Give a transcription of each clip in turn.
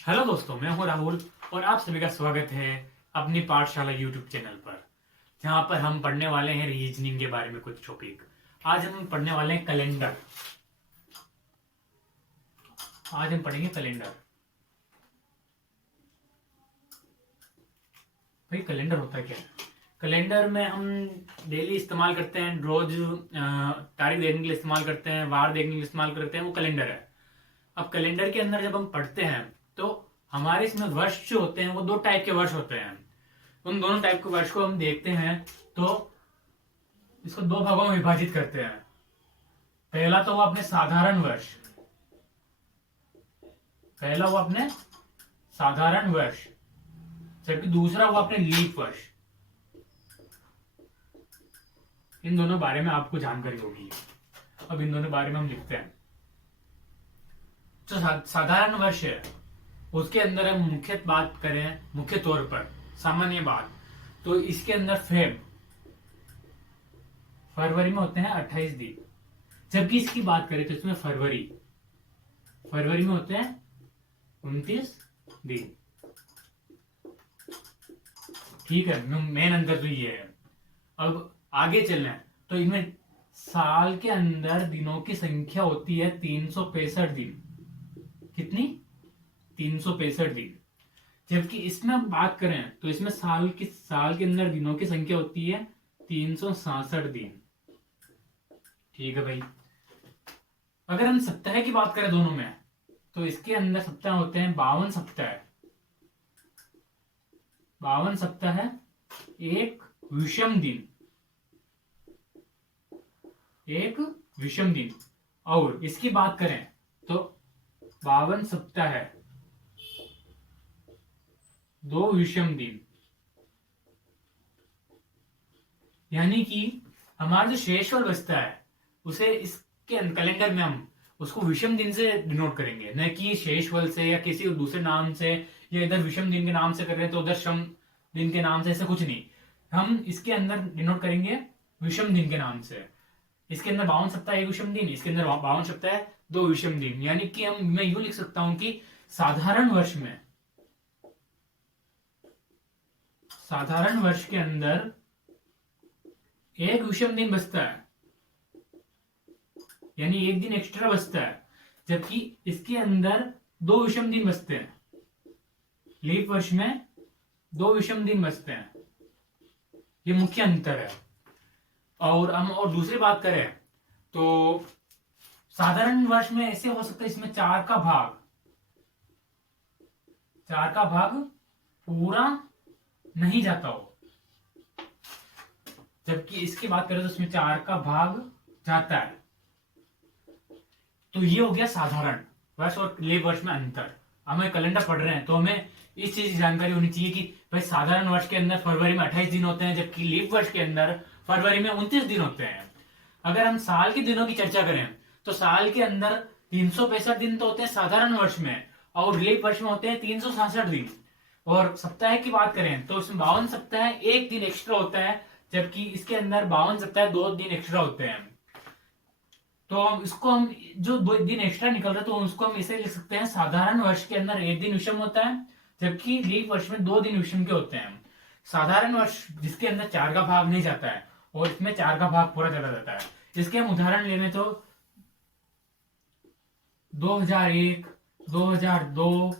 Hello दोस्तों, मैं हूं राहुल और आप सभी का स्वागत है अपनी पाठशाला यूट्यूब चैनल पर, जहां पर हम पढ़ने वाले हैं रीजनिंग के बारे में कुछ टॉपिक। आज हम पढ़ने वाले हैं कैलेंडर। आज हम पढ़ेंगे कैलेंडर। भाई कैलेंडर होता क्या है? कैलेंडर में हम डेली इस्तेमाल करते हैं, रोज तारीख देखने के लिए इस्तेमाल करते हैं, वार देखने के लिए इस्तेमाल करते हैं, वो कैलेंडर है। अब कैलेंडर के अंदर जब हम पढ़ते हैं तो हमारे इसमें वर्ष जो होते हैं वो दो टाइप के वर्ष होते हैं। उन दोनों टाइप के वर्ष को हम देखते हैं तो इसको दो भागों में विभाजित करते हैं। पहला तो वो अपने साधारण वर्ष, पहला वो अपने साधारण वर्ष, जबकि दूसरा वो अपने लीप वर्ष। इन दोनों बारे में आपको जानकारी होगी। अब इन दोनों बारे में हम लिखते हैं। जो साधारण वर्ष है उसके अंदर हम मुख्य बात करें, मुख्य तौर पर सामान्य बात, तो इसके अंदर फरवरी में होते हैं 28 दिन। जबकि इसकी बात करें तो इसमें फरवरी में होते हैं 29 दिन। ठीक है, मेन अंतर तो ये है। अब आगे चलना है तो इनमें साल के अंदर दिनों की संख्या होती है 365 दिन। कितनी? 365 दिन। जबकि इसमें हम बात करें तो इसमें साल के अंदर दिनों की संख्या होती है 366 दिन। ठीक है भाई। अगर हम सप्ताह की बात करें दोनों में तो इसके अंदर सप्ताह होते हैं 52 सप्ताह। 52 सप्ताह है, एक विषम दिन, एक विषम दिन। और इसकी बात करें तो 52 सप्ताह है, दो विषम दिन। यानी कि हमारा जो शेषफल बचता है उसे इसके कैलेंडर में हम उसको विषम दिन से डिनोट करेंगे, न कि शेषफल से या किसी दूसरे नाम से, या इधर विषम दिन के नाम से कर रहे हैं तो उधर शम दिन के नाम से, ऐसा कुछ नहीं। हम इसके अंदर डिनोट करेंगे विषम दिन के नाम से। इसके अंदर 52 सप्ताह एक विषम दिन, इसके अंदर 52 सप्ताह है दो विषम दिन। यानी कि मैं यूं लिख सकता हूं कि साधारण वर्ष के अंदर एक विषम दिन बचता है, यानी एक दिन एक्स्ट्रा बचता है। जबकि इसके अंदर दो विषम दिन बचते हैं, लीप वर्ष में दो विषम दिन बचते हैं। ये मुख्य अंतर है। और हम और दूसरी बात करें तो साधारण वर्ष में ऐसे हो सकता है इसमें चार का भाग पूरा नहीं जाता हो, जबकि इसकी बात करें तो इसमें चार का भाग जाता है। तो ये हो गया साधारण वर्ष और लीप वर्ष में अंतर। हमें कैलेंडर पढ़ रहे हैं तो हमें इस चीज की जानकारी होनी चाहिए कि भाई साधारण वर्ष के अंदर फरवरी में 28 दिन होते हैं, जबकि लीप वर्ष के अंदर फरवरी में 29 दिन होते हैं। अगर हम साल के दिनों की चर्चा करें तो साल के अंदर 365 दिन तो होते हैं साधारण वर्ष में, और लीप वर्ष में होते हैं 366 दिन। और सप्ताह की बात करें तो इसमें 52 सप्ताह एक दिन एक्स्ट्रा होता है, जबकि इसके अंदर 52 सप्ताह दो दिन एक्स्ट्रा होते हैं। तो हम जो दो दिन एक्स्ट्रा निकल रहा है तो उसको हम इसे लिख सकते हैं साधारण वर्ष के अंदर एक दिन विषम होता है, जबकि लीप वर्ष में दो दिन विषम के होते हैं। साधारण वर्ष जिसके अंदर चार का भाग नहीं जाता है और इसमें चार का भाग पूरा चला जाता है। इसके हम उदाहरण ले लें तो 2001, 2002,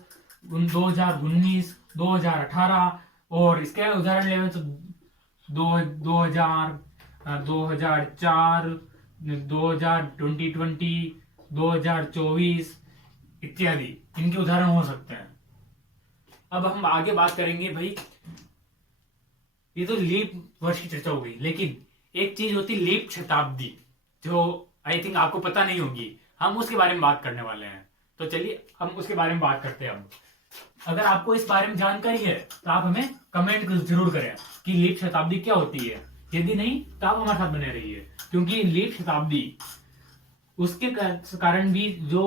2019, 2018, और इसके उदाहरण ले लें तो 2000, 2004, 2020, 2024 इत्यादि इनके उदाहरण हो सकते हैं। अब हम आगे बात करेंगे भाई, ये तो लीप वर्ष की चर्चा हो गई, लेकिन एक चीज होती है लीप शताब्दी, जो आई थिंक आपको पता नहीं होगी। हम उसके बारे में बात करने वाले हैं, तो चलिए हम उसके बारे में बात करते हैं। अब अगर आपको इस बारे में जानकारी है तो आप हमें कमेंट जरूर करें कि लीप शताब्दी क्या होती है। यदि नहीं तो आप हमारे साथ बने रहिए, क्योंकि लीप शताब्दी उसके कारण भी जो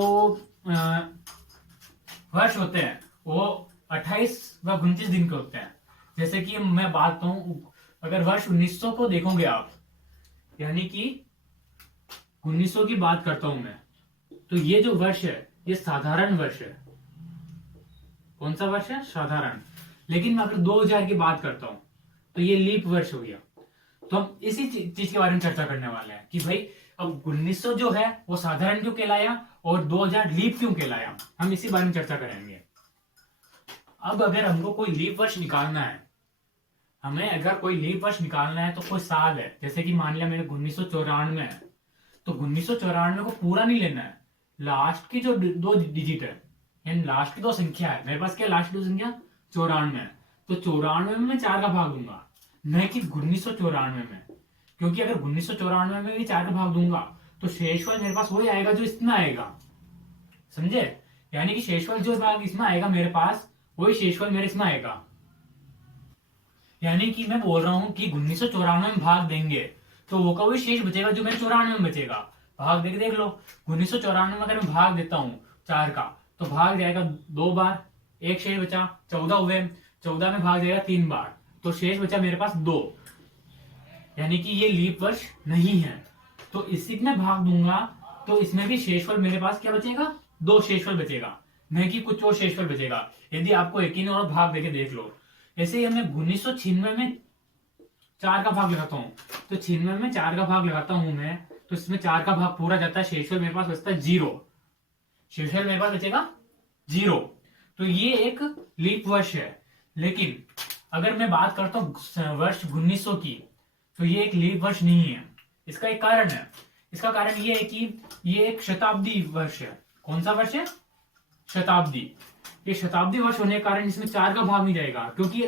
वर्ष होते हैं वो 28 व 29 दिन के होते हैं। जैसे कि मैं बात कहूं, अगर वर्ष 1900 को देखोगे आप, यानी कि 1900 की बात करता हूं मैं, तो ये जो वर्ष है ये साधारण वर्ष है। कौन सा वर्ष है? साधारण। लेकिन मैं अगर 2000 की बात करता हूं तो ये लीप वर्ष हो गया। तो हम इसी चीज के बारे में चर्चा करने वाले हैं कि भाई अब 1900 जो है वो साधारण क्यों कहलाया और 2000 लीप क्यों कहलाया, हम इसी बारे में चर्चा करेंगे। अब अगर हमको कोई लीप वर्ष निकालना है, हमें अगर कोई लीप वर्ष निकालना है तो कोई साल है, जैसे कि मान लिया मेरे 1994 है, तो 1994 को पूरा नहीं लेना है, लास्ट की जो दो डिजिट है यानी लास्ट की दो संख्या है, मेरे पास क्या लास्ट की दो संख्या 94 है, तो 94 में मैं 4 का भाग दूंगा, न कि 1994 में। क्योंकि अगर 1994 में भी 4 का भाग दूंगा तो शेषफल मेरे पास वही आएगा जो इसमें आएगा, समझे? यानी कि शेषफल जो भाग इसमें आएगा मेरे पास वही शेषफल मेरे इसमें आएगा। यानी कि मैं बोल रहा हूं कि 1994 में भाग देंगे तो वो का वही शेष बचेगा जो मेरे 94 में बचेगा। भाग देख लो, 1994 में अगर मैं भाग देता हूं 4 का तो भाग जाएगा 2 बार, एक शेष बचा, 14 हुए, 14 में भाग जाएगा 3 बार, तो शेष बचा मेरे पास 2। यानी कि ये लीप वर्ष नहीं है, तो इसी में भाग दूंगा तो इसमें भी शेषफल मेरे पास क्या बचेगा? 2 शेषफल बचेगा, नहीं कि कुछ और शेषफल बचेगा। यदि आपको यकीन और भाग देके देख लो। ऐसे ही हमें 1996 में 4 का भाग लगाता हूं, तो 96 में 4 का भाग लगाता हूं मैं, तो इसमें 4 का भाग पूरा जाता है, शेषफल मेरे पास बचता है 0, शेषफल मेरे पास बचेगा 0। तो ये एक लीप वर्ष है। लेकिन अगर मैं बात करता हूं वर्ष 1900 की, तो ये एक लीप वर्ष नहीं है। इसका एक कारण है, इसका कारण ये है कि ये एक शताब्दी वर्ष है। कौन सा वर्ष है? शताब्दी। ये शताब्दी वर्ष होने के कारण इसमें 4 का भाग नहीं जाएगा, क्योंकि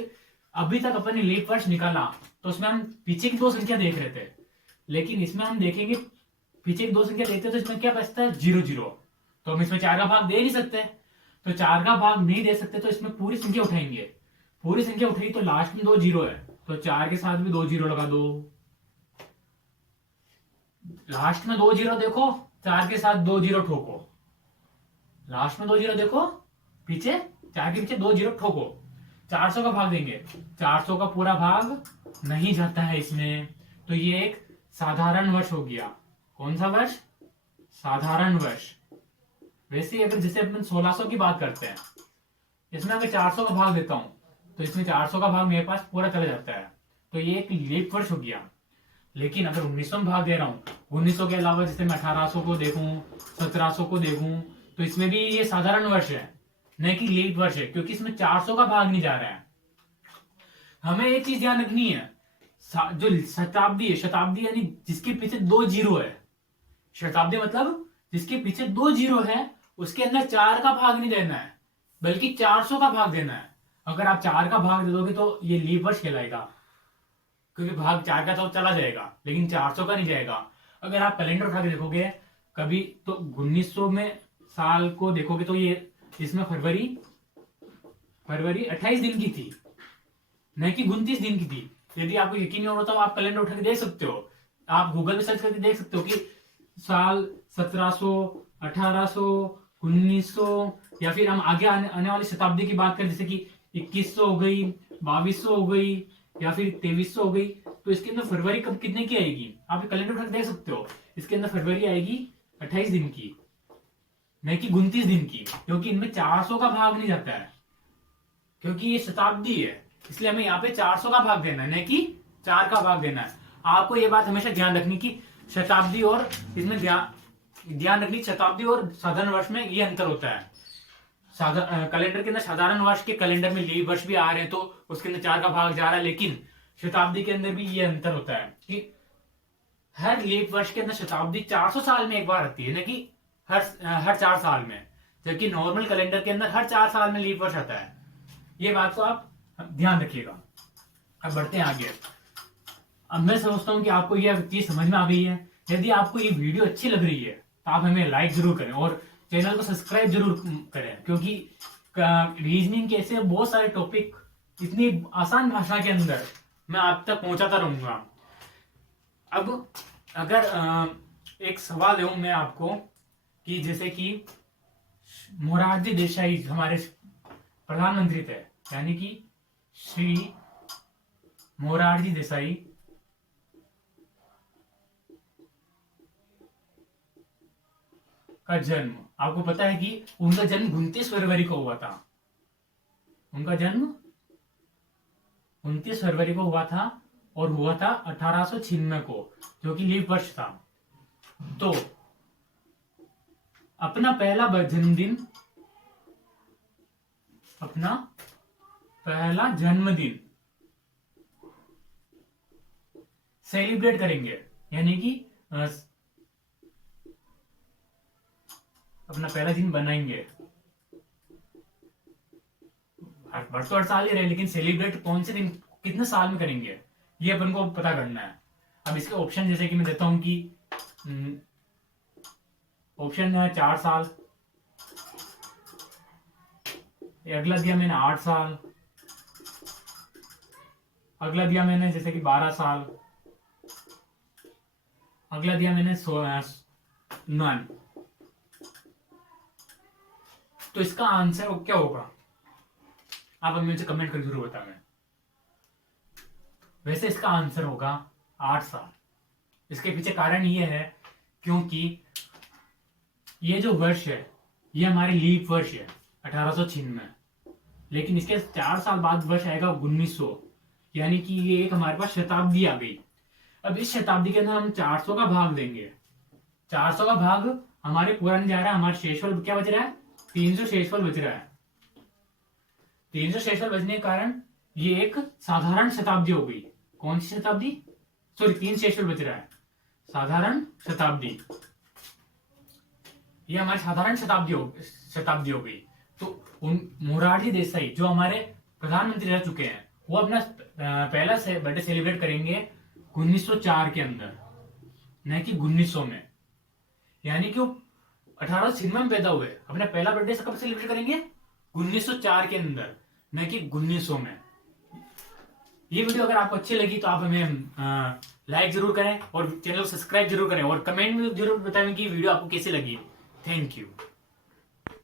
अभी तक अपन ने लीप वर्ष निकाला तो उसमें हम पीछे की 2 संख्या देख रहे थे, लेकिन इसमें हम देखेंगे पीछे की 2 संख्या देखते तो इसमें क्या बचता है? 0 0। तो हम इसमें 4 का भाग दे नहीं सकते, तो 4 का भाग नहीं दे सकते तो इसमें पूरी संख्या उठाएंगे। पूरी संख्या उठाई तो लास्ट में 2 0 है, तो 4 के साथ भी 2 0 लगा दो। लास्ट में 2 0 देखो, 4 के साथ 2 0 ठोको। लास्ट में 2 0 देखो, पीछे 4 के पीछे 2 0 ठोको। 400 का भाग देंगे, 400 का पूरा भाग नहीं जाता है इसमें, तो ये एक साधारण वर्ष हो गया। कौन सा वर्ष? साधारण वर्ष। वैसे अगर जैसे अपन 1600 की बात करते हैं, इसमें अगर 400 का भाग देता हूं तो इसमें 400 का भाग मेरे पास पूरा चला जाता है, तो ये एक लीप वर्ष हो गया। लेकिन अगर 1900 में भाग दे रहा हूं, 1900 के अलावा जैसे मैं 1800 को देखूं, 1700 को देखूं, तो इसमें भी ये साधारण वर्ष है, न कि लीप वर्ष है, क्योंकि इसमें 400 का भाग नहीं जा रहा है। हमें एक चीज ध्यान रखनी है, जो शताब्दी है, शताब्दी यानी जिसके पीछे 2 0 है। शताब्दी मतलब जिसके पीछे 2 0 है, उसके अंदर 4 का भाग नहीं देना है, बल्कि 400 का भाग देना है। अगर आप 4 का भाग दे दोगे तो ये लीप वर्ष कहलाएगा, क्योंकि भाग 4 का तो चला जाएगा, लेकिन 400 का नहीं जाएगा। अगर आप कैलेंडर उठा के देखोगे कभी तो 1900 में साल को देखोगे तो ये इसमें फरवरी 28 दिन की थी, न कि 29 दिन की थी। यदि आपको यकीन नहीं हो रहा तो आप कैलेंडर उठा के देख सकते हो, आप गूगल में सर्च करके देख सकते हो कि साल 1700, 1800, 1900, या फिर हम आगे आने वाली शताब्दी की बात करें, जैसे कि 2100 हो गई, 2200 हो गई, या फिर 2300 हो गई, तो इसके अंदर फरवरी कब कितने की आएगी आप कैलेंडर उठा के देख सकते हो। इसके अंदर फरवरी आएगी 28 दिन की, न कि 29 दिन की, क्योंकि इनमें 400 का भाग नहीं जाता है, क्योंकि ये शताब्दी है, इसलिए हमें यहाँ पे 400 का भाग देना है, न कि 4 का भाग देना है। आपको ये बात हमेशा ध्यान रखनी कि शताब्दी और इसमें ध्यान रखनी, शताब्दी और साधारण वर्ष में ये अंतर होता है। कैलेंडर के अंदर साधारण वर्ष के कैलेंडर में लीप वर्ष भी आ रहे हैं तो उसके अंदर 4 का भाग जा रहा है, लेकिन शताब्दी के अंदर भी ये अंतर होता है कि हर लीप वर्ष के अंदर शताब्दी 400 साल में एक बार आती है, न कि हर 4 साल में, जबकि नॉर्मल कैलेंडर के अंदर हर 4 साल में लीप वर्ष आता है। ये बात को आप ध्यान रखिएगा। अब बढ़ते हैं आगे। अब मैं समझता हूं कि आपको यह चीज समझ में आ गई है। यदि आपको ये वीडियो अच्छी लग रही है तो आप हमें लाइक जरूर करें और चैनल को सब्सक्राइब जरूर करें, क्योंकि रीजनिंग के ऐसे बहुत सारे टॉपिक इतनी आसान भाषा के अंदर मैं आप तक पहुंचाता रहूंगा। अब अगर एक सवाल दूं मैं आपको कि जैसे कि मोरारजी देसाई हमारे प्रधानमंत्री थे, यानी कि श्री मोरारजी देसाई का जन्म, आपको पता है कि उनका जन्म 29 फरवरी को हुआ था। उनका जन्म 29 फरवरी को हुआ था और हुआ था 1896 को, जो कि लीप वर्ष था। तो अपना पहला जन्मदिन सेलिब्रेट करेंगे, यानी कि अपना पहला दिन बनाएंगे। वर्ष तो हर साल ही रहे, लेकिन सेलिब्रेट कौन से दिन कितने साल में करेंगे ये अपन को पता करना है। अब इसके ऑप्शन जैसे कि मैं देता हूं कि ऑप्शन है 4 साल, अगला दिया मैंने 8 साल, अगला दिया मैंने जैसे कि 12 साल, अगला दिया मैंने 9। तो इसका आंसर क्या होगा आप हमें मुझे कमेंट करके जरूर बताना। वैसे इसका आंसर होगा 8 साल। इसके पीछे कारण ये है क्योंकि ये जो वर्ष है ये हमारे लीप वर्ष है 1896, लेकिन इसके 4 साल बाद वर्ष आएगा 1900, यानी कि ये एक हमारे पास शताब्दी आ गई। अब इस शताब्दी के अंदर हम 400 का भाग देंगे। 400 का भाग हमारे पूरा नहीं जा रहा है, हमारे शेषफल क्या बच रहा है, 300 शेषफल बच रहा है। 300 शेषफल बचने के कारण ये एक साधारण शताब्दी हो गई। कौन सी शताब्दी, सॉरी 3 शेषफल बच रहा है, साधारण शताब्दी। ये हमारी साधारण शताब्दी हो गई। तो मोरारजी देसाई जो हमारे प्रधानमंत्री रह चुके हैं वो अपना पहला बर्थडे सेलिब्रेट करेंगे 1904 के अंदर, न कि 1900 में। यानी कि वो 1896 में पैदा हुए, अपना पहला बर्थडे कब सेलिब्रेट करेंगे 1904 के अंदर, न कि 1900 में। ये वीडियो अगर आपको अच्छी लगी तो आप हमें लाइक जरूर करें और चैनल को सब्सक्राइब जरूर करें और कमेंट में जरूर बताएं कि वीडियो आपको कैसी लगी। Thank you.